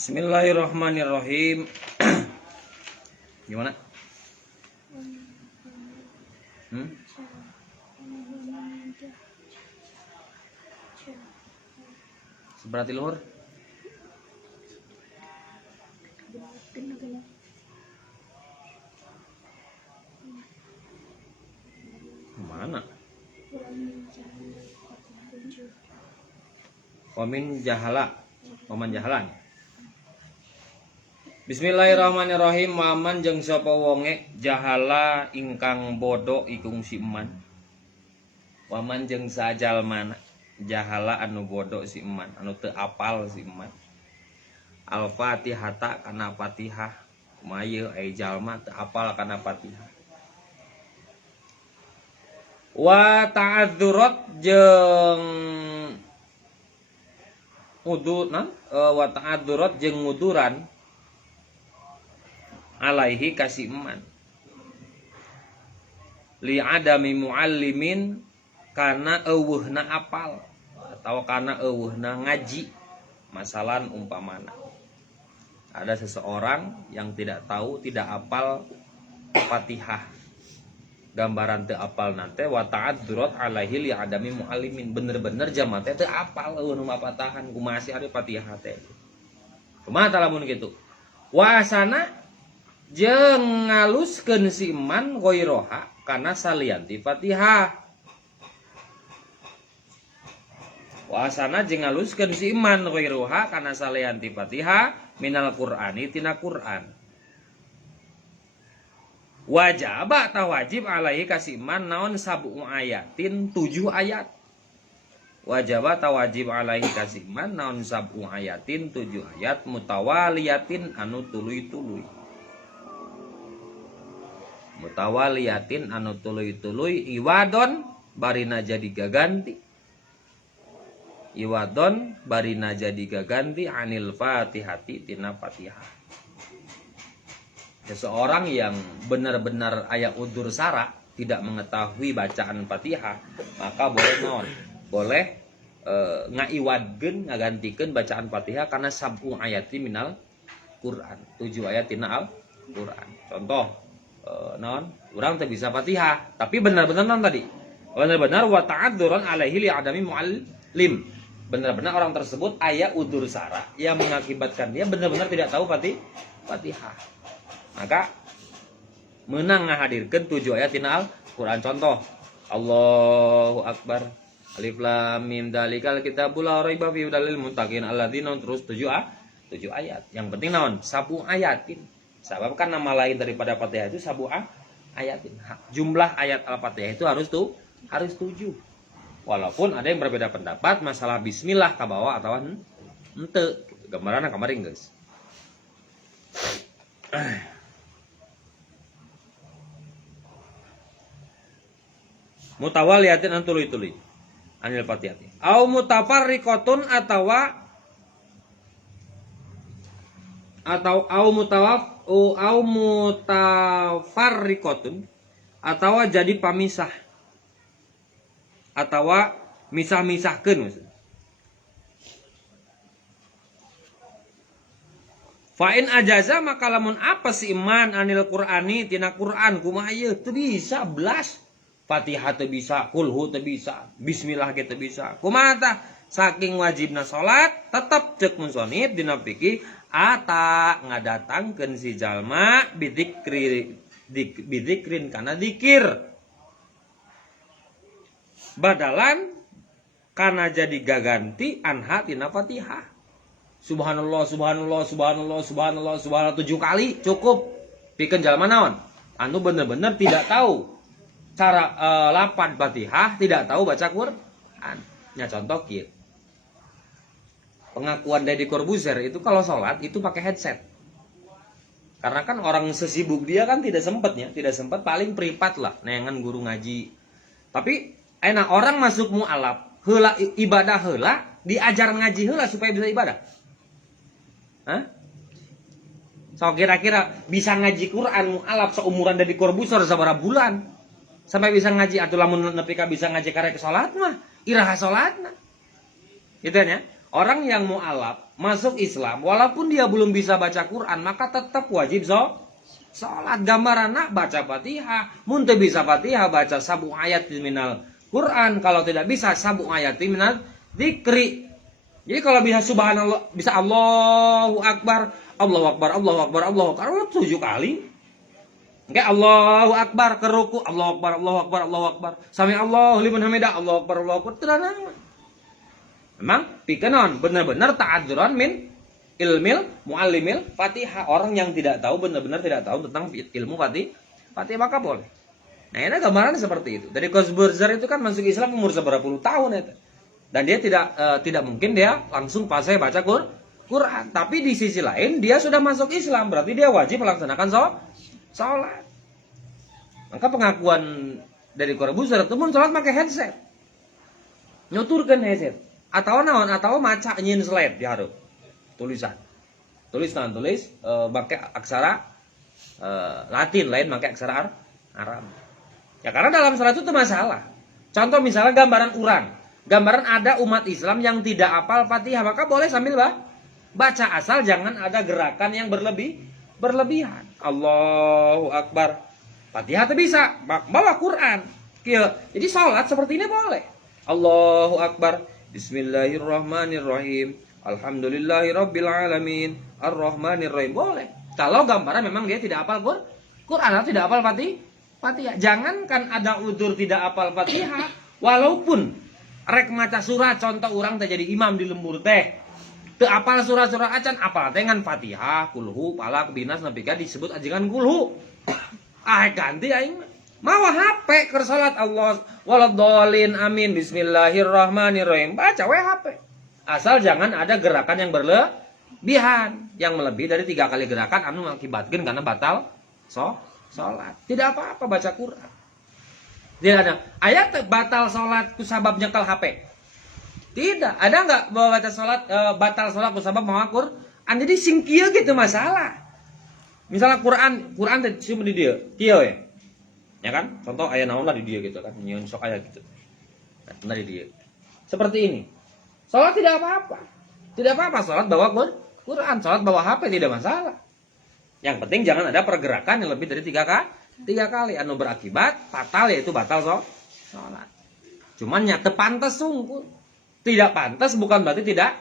Bismillahirrahmanirrahim. Gimana? Seberati luhur? Mana? Wamin jahalan. Bismillahirrahmanirrahim. Maman jeung sapa wonge jahala ingkang bodoh ikung si eman. Waman jeung sajalmana jahala anu bodoh si eman, anu teu apal si eman. Al-Fatihata kana Fatihah. Kumaha ai jalma teu apal kana Fatihah. Wa ta'adzurat jeung wa ta'adzurat jeung nguduran alaihi kasih eman li adami muallimin kana eueuhna apal atau kana eueuhna ngaji. Masalan umpamana ada seseorang yang tidak tahu, tidak apal Fatihah, gambaran teu apal nate wa ta'adzurat alaihi li adami muallimin, bener-bener jama teh teu apal eueuh mapatahan kumaha sih ari Fatihah teh. Kumaha tah lamun kitu? Wasana jeung ngaluskeun si eman ghoiroha kana salianti Fatihah. Wasana jeung ngaluskeun si eman ghoiroha kana salianti Fatihah minal Qur'ani tina Qur'an. Wajaba ta wajib alaihi kasih eman naon sab'u ayatin 7 ayat. Wajaba ta wajib alaihi kasih eman naon sab'u ayatin 7 ayat mutawaliyatin anu tuluy-tuluy. Mutawaliyatin anu tuluy-tuluy iwadon barina jadi gaganti. Iwadon barina jadi gaganti anil Fatihati tina Fatihah. Seseorang yang benar-benar aya udzur sara, tidak mengetahui bacaan Fatihah, maka boleh naon? Boleh ngaiwadkeun, ngagantikeun bacaan Fatihah karena sab'u ayati minal Quran. 7 ayat tina Al-Quran. Contoh non, urang teu bisa Fatihah, tapi benar-benar non tadi. Benar-benar wa ta'adzuran alaihi li adami muallim. Benar-benar orang tersebut aya udzur sara yang mengakibatkan dia benar-benar tidak tahu Fatihah. Maka meunang ngahadirkeun 7 ayat tina Al-Qur'an. Contoh, Allahu Akbar. Alif lam mim dalikal kitabul la raiba fihi hudal lil muttaqin alladzina terus 7 ayat. Yang penting naon? Sabu ayatin. Sebab kan nama lain daripada Fatihah itu sabu ayatin. Jumlah ayat Al-Fatihah itu harus 7. Walaupun ada yang berbeda pendapat masalah bismillah ka bawah atau henteu. Gambaranna kamarin geus. Mutawaliyatin an tuluy-tuluy anil Fatihati. Au mutafarriqatun atau au mutafarriqatun atau jadi pamisah atau misah-misahkeun maksudnya. Fa in ajaza maka lamun apa si iman anil Qur'ani tina Qur'an kumaha ieu teu bisa blas. Fatihah teu bisa, kulhu teu bisa, bismillah ge teu bisa. Kumaha tah? Saking wajibna salat tetep ceuk musonif dina fikih ata ngadatangkeun si jalma bidikrin kana zikir. Badalan kana jadi gaganti anha tina Fatihah. Subhanallah 7 kali cukup. Pikeun jalma naon? Anu bener-bener tidak tahu cara lapan Fatihah, tidak tahu baca Quran. Nya contoh kieu. Pengakuan Deddy Corbuzier itu kalau sholat itu pakai headset. Karena kan orang sesibuk dia kan tidak sempat paling privat lah, nengan guru ngaji. Tapi enak orang masuk mualaf, heula ibadah heula, diajar ngaji heula supaya bisa ibadah. Hah? So kira-kira bisa ngaji Quran mualaf seumuran Deddy Corbuzier sabaraha bulan? Sampai bisa ngaji atuh lamun nepi ka bisa ngaji karek salat mah iraha salatna. Gitu ya. Orang yang mu'alaf masuk Islam, walaupun dia belum bisa baca Quran, maka tetap wajib sholat. Gambaran nak baca Fatihah, mun teu bisa Fatihah baca sabu ayat minal Quran, kalau tidak bisa sabu ayat minal dzikri. Jadi kalau bisa subhanallah, bisa Allahu Akbar, Allahu Akbar, Allahu Akbar, Allahu Akbar, 7 kali. Oke, Allahu Akbar ke ruku, Allahu Akbar, Allahu Akbar, Allahu Akbar. Sami Allahu liman hamidah, Allahu Akbar, Allahu Akbar. Teranang. Memang pikenon benar-benar ta'adzuran min ilmil muallimil Fatihah. Orang yang tidak tahu, benar-benar tidak tahu tentang ilmu Fatihah maka boleh. Nah, ini gambarannya seperti itu. Dari Ghazburzer itu kan masuk Islam umur seberapa puluh tahun itu. Dan dia tidak mungkin dia langsung pasai baca Quran. Tapi di sisi lain dia sudah masuk Islam, berarti dia wajib melaksanakan sholat. Maka pengakuan dari Ghazburzer itu mun sholat pakai headset. Nyoturkan headset. Atau naon, atau maca nyin slide di hareup tulisan. Tulis pakai aksara Latin, lain pakai aksara Arab. Ya karena dalam salat itu masalah. Contoh misalnya gambaran urang. Gambaran ada umat Islam yang tidak hafal Fatihah, maka boleh sambil baca, asal jangan ada gerakan yang berlebihan. Allahu Akbar. Fatihah itu bisa, bawa Quran. Jadi salat seperti ini boleh. Allahu Akbar. Bismillahirrahmanirrahim. Alhamdulillahirabbil alamin. Arrahmanirrahim. Boleh. Kalau gambaran memang dia tidak hafal Quran atau tidak hafal Fatihah. Jangankan ada udzur tidak hafal Fatihah, walaupun rek maca surah, contoh orang teh jadi imam di lembur teh. Teu hafal surah-surah acan, apal teh ngan Fatihah, kulhu, palak, binas, nepika disebut ajengan kulhu. Ganti aing mah. Mawa HP keur salat Allah waladhdallin amin bismillahirrahmanirrahim. Baca we HP. Asal jangan ada gerakan yang berlebihan, yang melebihi dari 3 kali gerakan anu mengakibatkeun karena batal salat. Tidak apa-apa baca Quran. Tidak ada ayat batal salat ku sabab nyekel HP. Tidak, ada enggak baca salat batal salat ku sabab mawa Quran? Jadi sing kieu gitu masalah. Misalnya Quran teh cuma di dia, kieu ya. Ya kan? Contoh aya naon lah di dia gitu kan, nyeun sok aya gitu. Nah, di dia. Seperti ini. Salat tidak apa-apa. Tidak apa-apa salat bawa Quran, salat bawa HP tidak masalah. Yang penting jangan ada pergerakan yang lebih dari 3 kali anu berakibat fatal, yaitu batal salat. Cuman nyata pantas sungguh. Tidak pantas bukan berarti tidak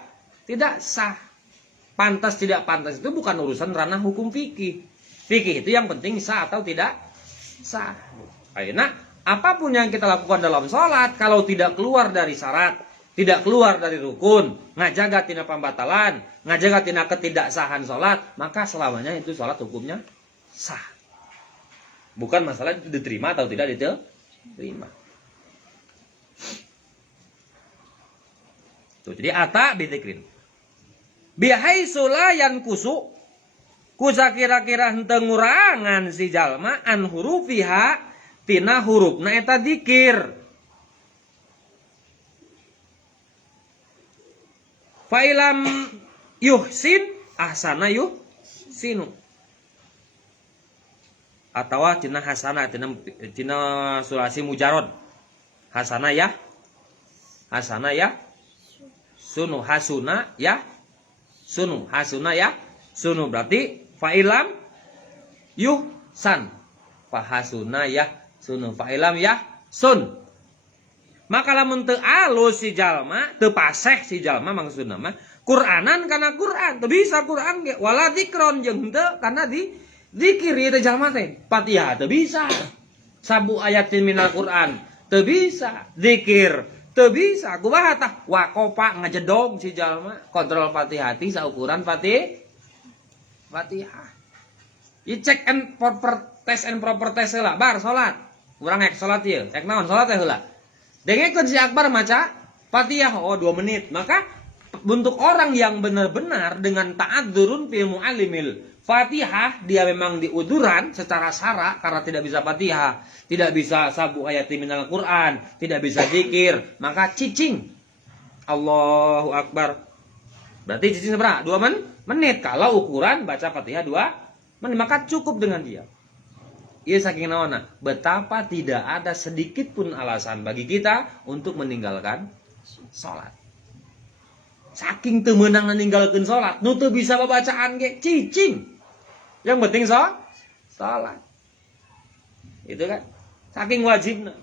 sah. Pantas tidak pantas itu bukan urusan ranah hukum fikih. Fikih itu yang penting sah atau tidak sah. Ayeuna apapun yang kita lakukan dalam sholat, kalau tidak keluar dari syarat, tidak keluar dari rukun, ngajaga tina pembatalan, ngajaga tina ketidaksahan sholat, maka selamanya itu sholat hukumnya sah. Bukan masalah diterima atau tidak diterima. Tuh, jadi ata bidzikrin. Bihaitsu la yankusu kusa kira-kira henteu ngurangan si jalma an hurufiha tina hurufna eta dzikir. Fa ilam yuhsin ahsana yuhsinu. Atawa tina hasana tina sulasi mujarrad. Hasana ya sunu hasuna ya sunu hasuna ya sunu, berarti fa'ilam yuhsan fahasuna ya sunu fa'ilam ya sun. Maka lamun teu alus si jalma, teu paseh si jalma maksudna mah Qur'anan kana Qur'an, teu bisa Qur'an ge wala dzikron jeung teu kana di zikir ieu jalma teh. Fatihah teu bisa. Sabu ayatin minal Qur'an teu bisa. Zikir teu bisa. Kumaha tah? Wakopa ngajedog si jalma, kontrol Fatihah ti saukuran Fatihah. I check and proper test heula bar salat. Urang ek salat ieu, ek naon salat teh heula. Dengekeun si Akbar maca Fatihah 2 menit. Maka untuk orang yang benar-benar dengan ta'adzurun fi muallimil Fatihah, dia memang diuduran secara syara karena tidak bisa Fatihah, tidak bisa sabu ayat minal Quran, tidak bisa zikir, maka cicing Allahu Akbar. Berarti cicing seberapa? 2 menit. Kalau ukuran baca Fatihah 2 menit, maka cukup dengan dia. Ia saking nawana, betapa tidak ada sedikit pun alasan bagi kita untuk meninggalkan sholat. Saking teu meunang ninggalkeun salat, nu teu bisa babacaan ge cicing. Yang penting salat. Itu kan. Saking wajibna.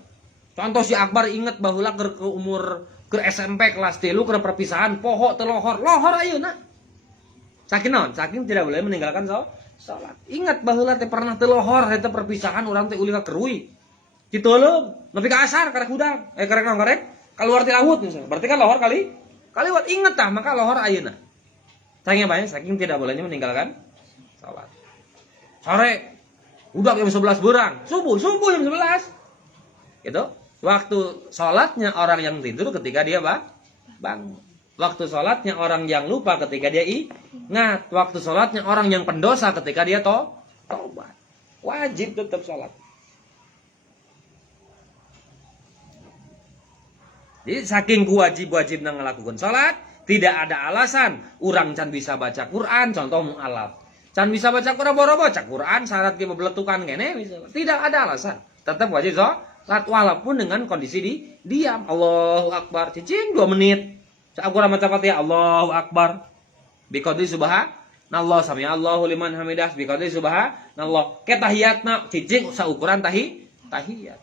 Contoh si Akbar inget baheula ke umur ke SMP kelas 3 ke perpisahan poho teu lohor ayeuna. Saking naon? Saking tidak boleh meninggalkan salat. Ingat baheula teh pernah teu lohor eta perpisahan urang teh uli ka Kerui. Kitu leuh, nepi ka asar karek udang. Karek naon karek? Kaluar ti laut misalnya. Berarti kan lohor kali wat inget tah maka lohor ayeuna. Saking tidak bolehnya meninggalkan salat. Sore udah jam 11 berang, subuh jam 11. Gitu. Waktu sholatnya orang yang tidur ketika dia bangun. Waktu sholatnya orang yang lupa ketika dia ingat. Waktu sholatnya orang yang pendosa ketika dia taubat. Wajib tetap sholat. Jadi saking wajib ngelakukan sholat, tidak ada alasan orang can bisa baca Quran, contoh mu'alaf. Can bisa baca Quran, baca Quran, syarat dia membeletukan gini, misalnya. Tidak ada alasan. Tetap wajib sholat, walaupun dengan kondisi diam. Allahu Akbar, cicing 2 menit. Aku baca Fatihah, Allahu Akbar. Biqadri subhanallah, sami Allahu liman hamidah, biqadri subhanallah. Ke tahiyatna, cicing saukuran tahiyat.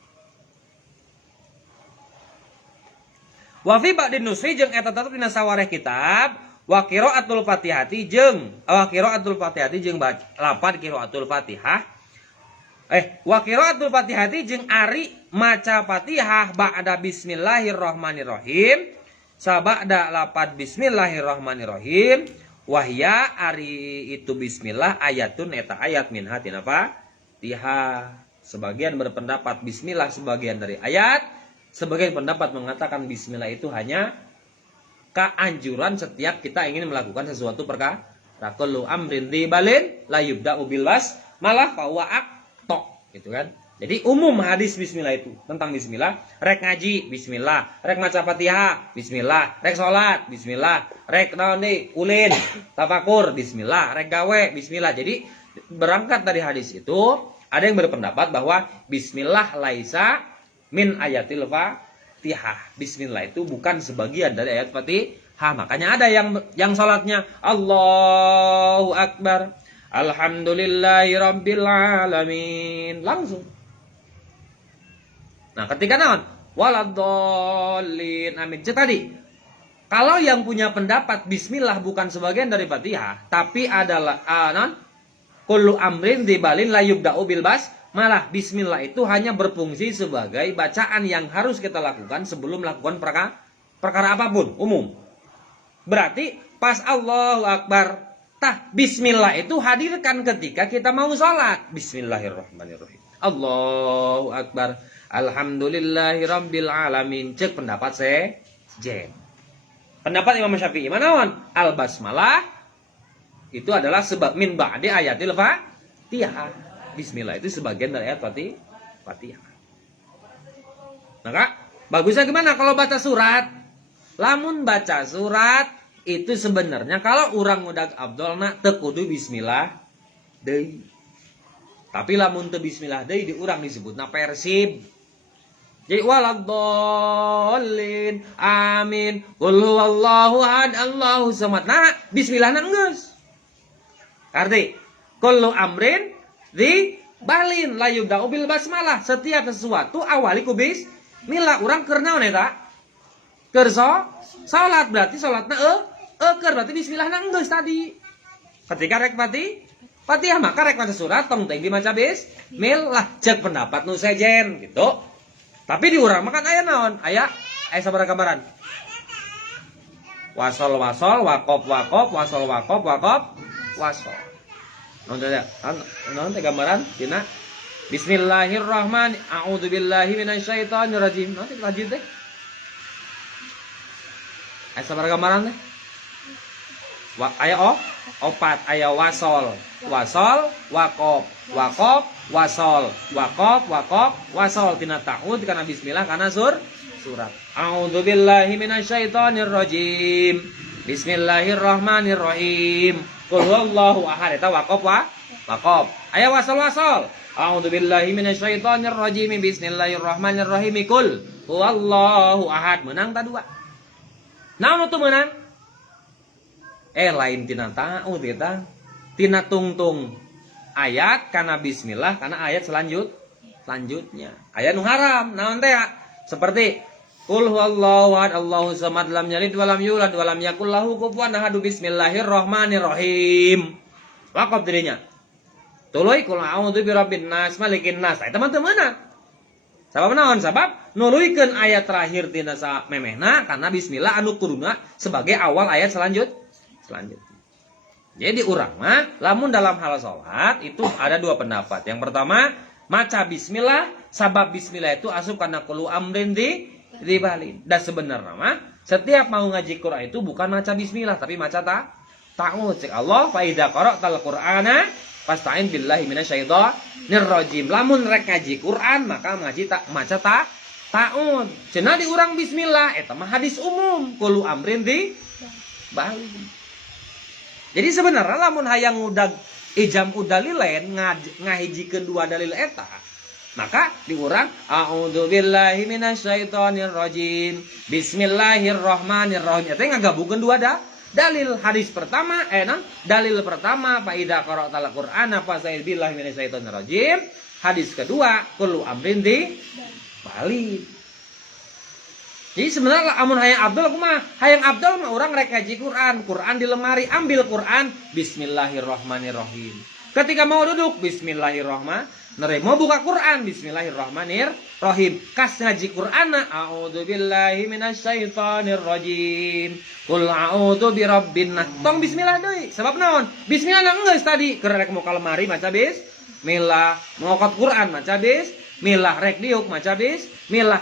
Wa fi ba'din nusri jeung eta tetep dina sawareh kitab wa qiraatul Fatihati jeung lapan qiraatul Fatihah. Wa qiraatul Fatihati jeung ari maca Fatihah ba'da bismillahirrahmanirrahim. Sabada lapan bismillahirrahmanirrahim. Wahya ari itu bismillah ayatun eta ayat min hatina Fatihah. Sebagian berpendapat bismillah sebagian dari ayat. Sebagian pendapat mengatakan bismillah itu hanya keanjuran setiap kita ingin melakukan sesuatu perkara. Kullu amrin dibalin la yubda'u bil malah fahuwa aqta, gitu kan. Jadi umum hadis bismillah itu tentang bismillah, rek ngaji bismillah, rek maca Fatihah bismillah, rek salat bismillah, rek naon deui ulin tafakur bismillah, rek gawe bismillah. Jadi berangkat dari hadis itu ada yang berpendapat bahwa bismillah laisa min ayatil Fatihah. Bismillah itu bukan sebagian dari ayat Fatihah. Makanya ada yang salatnya Allahu Akbar, alhamdulillahi rabbil alamin, langsung. Nah, ketika naon? Waladhdallin amin. Jadi tadi, kalau yang punya pendapat bismillah bukan sebagian dari Fatihah, tapi adalah kullu amrin dibalin la yubda'u bil malah bismillah itu hanya berfungsi sebagai bacaan yang harus kita lakukan sebelum melakukan perkara apapun umum. Berarti pas Allahu Akbar, bismillah itu hadirkan ketika kita mau sholat. Bismillahirrahmanirrahim. Allahu Akbar. Alhamdulillahirabbil alamin. Cek pendapat sejen. Pendapat Imam Syafi'i manaon? Al basmalah itu adalah sebab min ba'di ayatil Fatihah. Bismillah itu sebagian dari ayat Fatihah. Maka bagusnya gimana kalau baca surat? Lamun baca surat itu sebenarnya kalau orang udah abdolna teu kudu bismillah deui. Tapi lamun teu bismillah deui di urang disebutna persib. Jadi waladhdallin amin qul huwallahu ahad Allahu samad. Nah, bismillahna geus. Arti kullu amrin balin la yubda'u bil basmalah. Setiap sesuatu awali ku bismillah. Urang keur naon eta? Keur salat berarti salatna keur berarti bismillahna geus tadi. Ketika rek Fatihah maka rek maca surat tong teh dimaca bismillah. Cek pendapat nu sejen gitu. Tapi di urang makan aya naon? Aya sabaraha gambaran? Wasol waqaf wasol waqaf wasol. Naon teh gambaran dina Bismillahirrahmanirrahim. A'udzubillahi minasyaitonirrajim. Naon teh rajin teh? Aya sabaraha gambaran teh? Aya opat, aya wasol, waqaf, wasol, waqaf, wasol. Tina ta'ud kana bismillah kana surat. A'udzubillahi minasyaitonirrajim. Bismillahirrahmanirrahim. Qul huwallahu ahad eta waqaf. Aya wasol. A'udzubillahi minasyaitonirrajim. Bismillahirrahmanirrahim. Qul huwallahu ahad. Menang ta dua. Naon teu menang? Lain tina ta'ud kita. Tina tungtung ayat kana bismillah kana ayat selanjutnya. Ayat nu haram naon teh? Seperti Qul huwallahu ahad Allahu samad lam yalid walam yulad walam yakul lahu kufuwan ahad bismillahirrahmanirrahim. Wakaf dirinya. Tuluy qul a'udzu birabbin nas malikin nas. Eta mah teu meunang. Sabab naon? Sabab nuluykeun ayat terakhir tina sa memehna kana bismillah anu kuduna sebagai awal ayat selanjutnya. Jadi urang mah lamun dalam hal salat itu ada dua pendapat. Yang pertama, maca bismillah, sabab bismillah itu asup kana qulu amrin dibalin. Dan sebenarnya mah setiap mau ngaji Quran itu bukan maca bismillah tapi maca ta'awudz. Cek Allah fa idza qara'tal qur'ana fasta'in billahi minasyaitonir rajim. Lamun rek ngaji Quran maka maca ta'awudz. Cenah di urang bismillah eta mah hadis umum qulu amrin dibalin. Jadi sebenarnya lamun hayang udag ijam udalilen ngahijikeun dua dalil eta, maka diurang a'udzu billahi minasyaitonir rajim. Bismillahirrahmanirrahim. Eta ngagabungkeun dua dalil. Hadis pertama dalil pertama fa idza qara'tal qur'ana fasta'id billahi minasyaitonir rajim. Hadis kedua kullu amrin dibalin. Jadi sebenarnya amun hayang Abdul kumaha? Hayang Abdul mah urang rek ngaji Quran di lemari, ambil Quran bismillahirrahmanirrahim. Ketika mau duduk bismillahirrahmanirrahim. Mau buka Quran bismillahirrahmanirrahim. Kas ngaji Qur'ana a'udzubillahi minasyaitonirrajim. Qul a'udzu birabbin nas. Tong bismillah deui. Sebab naon? Bismillah geus tadi keur rek mau ka lemari maca bismillah, mau ka Quran maca bismillah, rek diuk maca bismillah.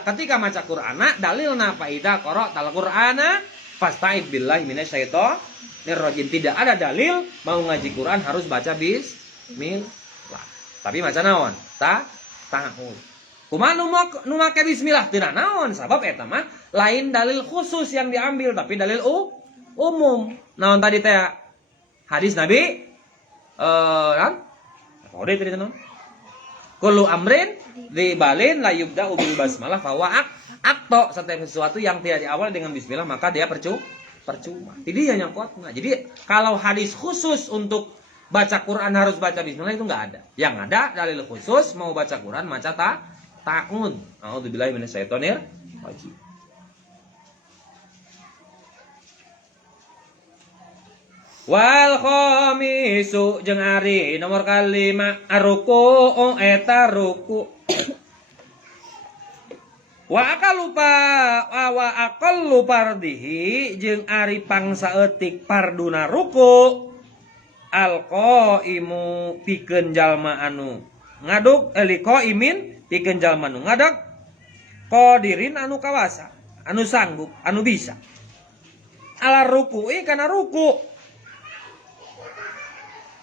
Ketika maca Qur'ana dalilna fa idza qara'tal Qur'ana fasta'id billahi minasyaitonir rajim. Tidak ada dalil mau ngaji Quran harus baca bismillah. Tapi maca naon? Ta'awudz. Kumaha nu make bismillah teu naon? Sabab eta mah lain dalil khusus yang diambil tapi dalil umum. Naon tadi teh? Hadis Nabi kan? Kode tadi naon? Kullu amrin dibalin la yubda'u bil basmalah fa wa akto. Setiap sesuatu yang tidak diawali dengan bismillah maka dia percuma. Jadi ya nyangkut. Nah, jadi kalau hadis khusus untuk baca Quran harus baca bismillah itu enggak ada. Yang ada dalil khusus mau baca Quran maca ta'awudz. A'udzubillahi minasyaitonir rajim. Wal khamisu jeung ari nomor kalima aruku eta ruku. Wa aqallu fardihi jeung ari pangsaeutik parduna ruku. Alqaimu pikeun jalma anu ngadug liqaimin pikeun jalma anu ngadeg qadirin anu kawasa anu sanggup anu bisa ala ruku'i kana ruku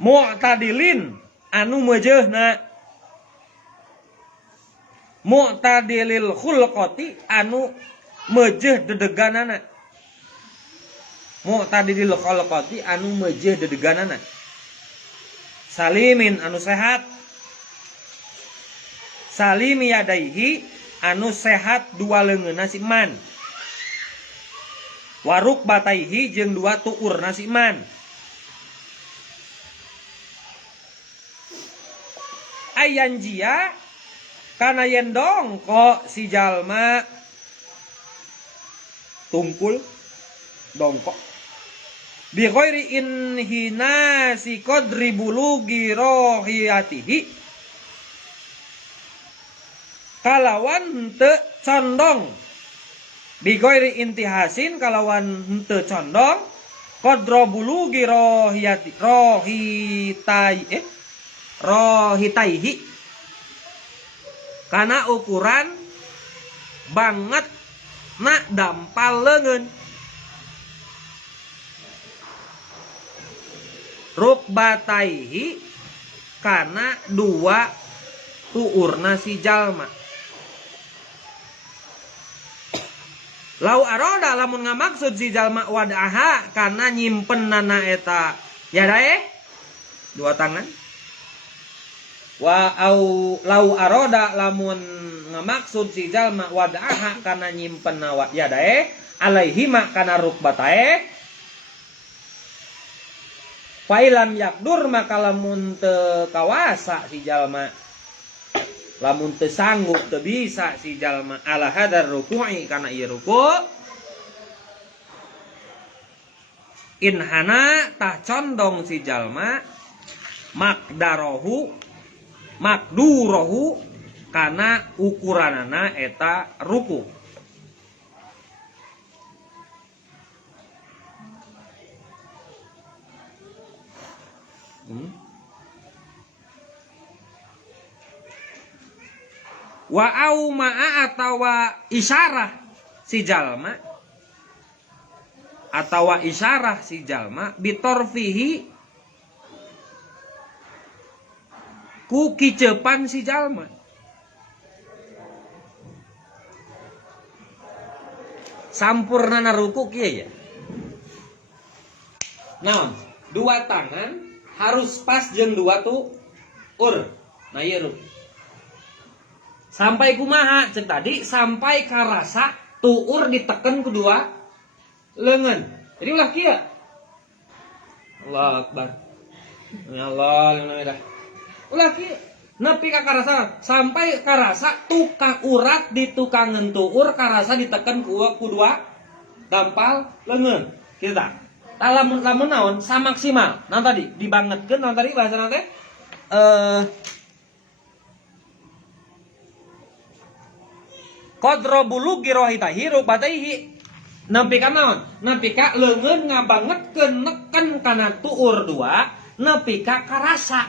mu'tadilin anu meujeuhna mu'tadilil khulqati anu meujeuh dedeganana mu'tadilil khulqati anu meujeuh dedeganana salimin anu sehat salimi yadaihi anu sehat dua leungeunna si man waruk bataihi jeung dua tuurna si man ayanjia kana yen dongko si jalma tungkul dongko bi ghairi inhina si qadri bulugi rohiyatihi kalawan teu condong bi ghairi intihasin kalawan teu condong qadra bulugi rohitaihi kana ukuran banget na dampal leungeun rukbataihi kana dua tuurna si jalma lau aroda lamun ngamaksud si jalma wadaha kana nyimpenana eta yadae dua tangan lau aroda lamun ngamaksud si jalma wadaha kana nyimpenna yadae alaihima kana rukbatae Failam yakdur maka lamun teu kawasa si jalma, lamun teu sanggup teu bisa si jalma ala hadar ruku'i kana ieu ruku', inhana tah condong si jalma makdurohu kana ukuranana eta ruku'. Wa au ma'a atawa isyarah si jalma atawa isyarah si jalma bitorfihi ku kicepan si jalma. Sampurnana ruku kieu ya. Naon? Dua tangan harus pas jeung dua tuur. Nah ieu ruku. Sampai kumaha cek tadi sampai karasa tuur diteken kedua leungeun. Jadi ulah kieu. Allahu Akbar. Ya Allah, ulah kieu. Nepi ka karasa sampai karasa tukang urat di tukangan tuur karasa diteken ku dua dampal leungeun. Kieu tah. Lamun naon samaksimal. Nah tadi dibangetkeun naon tadi bahasana teh qadra bulughi rohitahi rubataihi. Nepi ka naon? Nepi ka leungeun ngabangetkeun neken kana tuur dua nepi ka karasa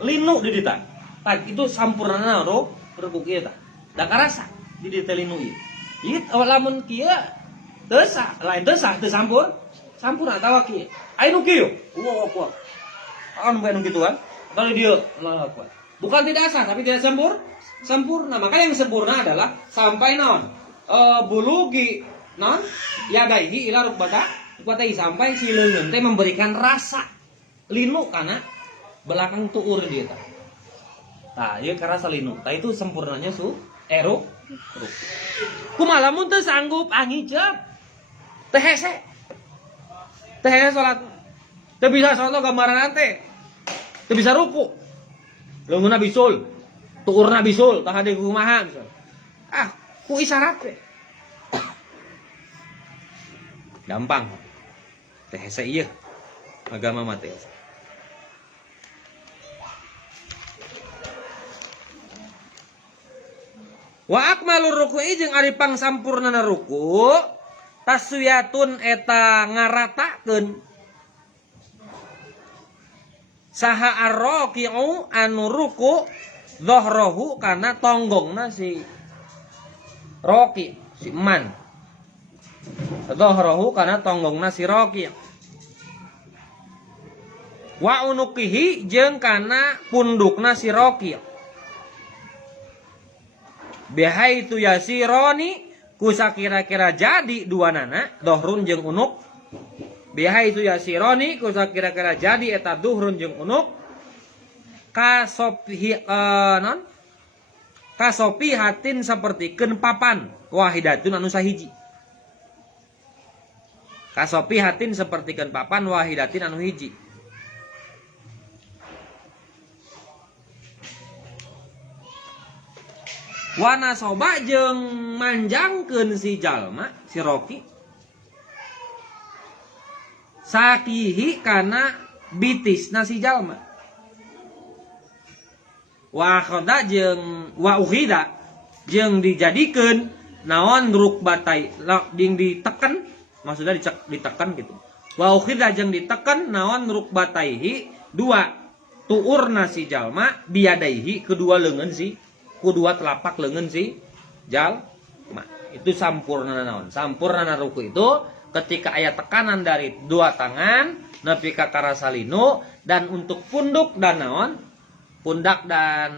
linu di dieu tah. Tah itu sampurnana ruku kieu tah. Da karasa di dieu teh linu ieu. Ieu lamun kieu teu sah, lain teu sah teu sampurna atawa kieu. Aya nu kieu. Allahu Akbar. Anu bae nu kituan. Kalau dia Allahu Akbar. Bukan tidak sah tapi tidak sempurna. Maka yang sempurna adalah sampai naon? Bulugi naon? Yadaihi ila rukbatai sampai si leungeun teh memberikan rasa linu kana belakang tuur dia tah. Tah, ieu karasa linu. Tah itu sempurnanya ruku. Kumaha lamun teu sanggup angicep. Teh hese. Teh salat. Teu bisa salat gambaran teh. Teu bisa ruku. Leungeunna bisul. Tuurna bisul, tah hade kumaha misal. Ku isyarat teh. Gampang. Teh hese ieu. Agama mah teh. Wa akmalur ruku'i jeung ari pangsampurnana ruku' taswiyatun eta ngaratakeun saha ar-raqi'u anu ruku' dhahrahu kana tonggongna si raqi si man. Dhahrahu kana tonggongna si raqi'. Wa unuqihi jeung kana pundukna si raqi'. Bihaitu yasironi kusa kira-kira jadi dua nana dohrun jeung unuk. Bihaitu yasironi kusa kira-kira jadi eta duhrun jeung unuk. Kasopi hatin sapertikeun papan wahidatun anu sahiji. Kasopi hatin sapertikeun papan wahidatin anu hiji. Wana soba jeung manjangkeun si jalma si Roki sakihi kana bitisna si jalma. Wa khoda jeung wa uhida jeung dijadikeun naon rukbatai ding diteken maksudnya ditekan gitu. Wa uhida jeung diteken naon rukbataihi dua tuurna si jalma biadaihi kedua leungeun si kedua telapak leungeun si jalma. Itu sampurna naon? Sampurna ruku itu ketika aya tekanan dari dua tangan nepi ka karasalinu dan untuk punduk dan naon? Pundak dan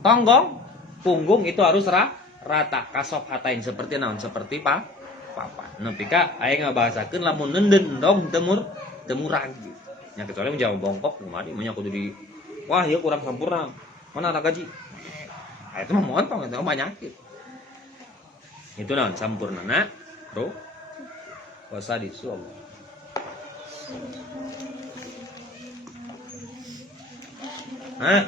tonggong punggung itu harus rata kasop hatain seperti naon? Seperti papan. Nepi ka aya ngabahasakeun lamun neundeun endong teu ragi. Nya kecuali menjawab bongkok kumaha nya kudu di wah ieu kurang sampurna. Mana ada gaji? Itu mah montong, itu mah penyakit. Itu naon sampurnana ruku. Wasadisu Allah. Hah?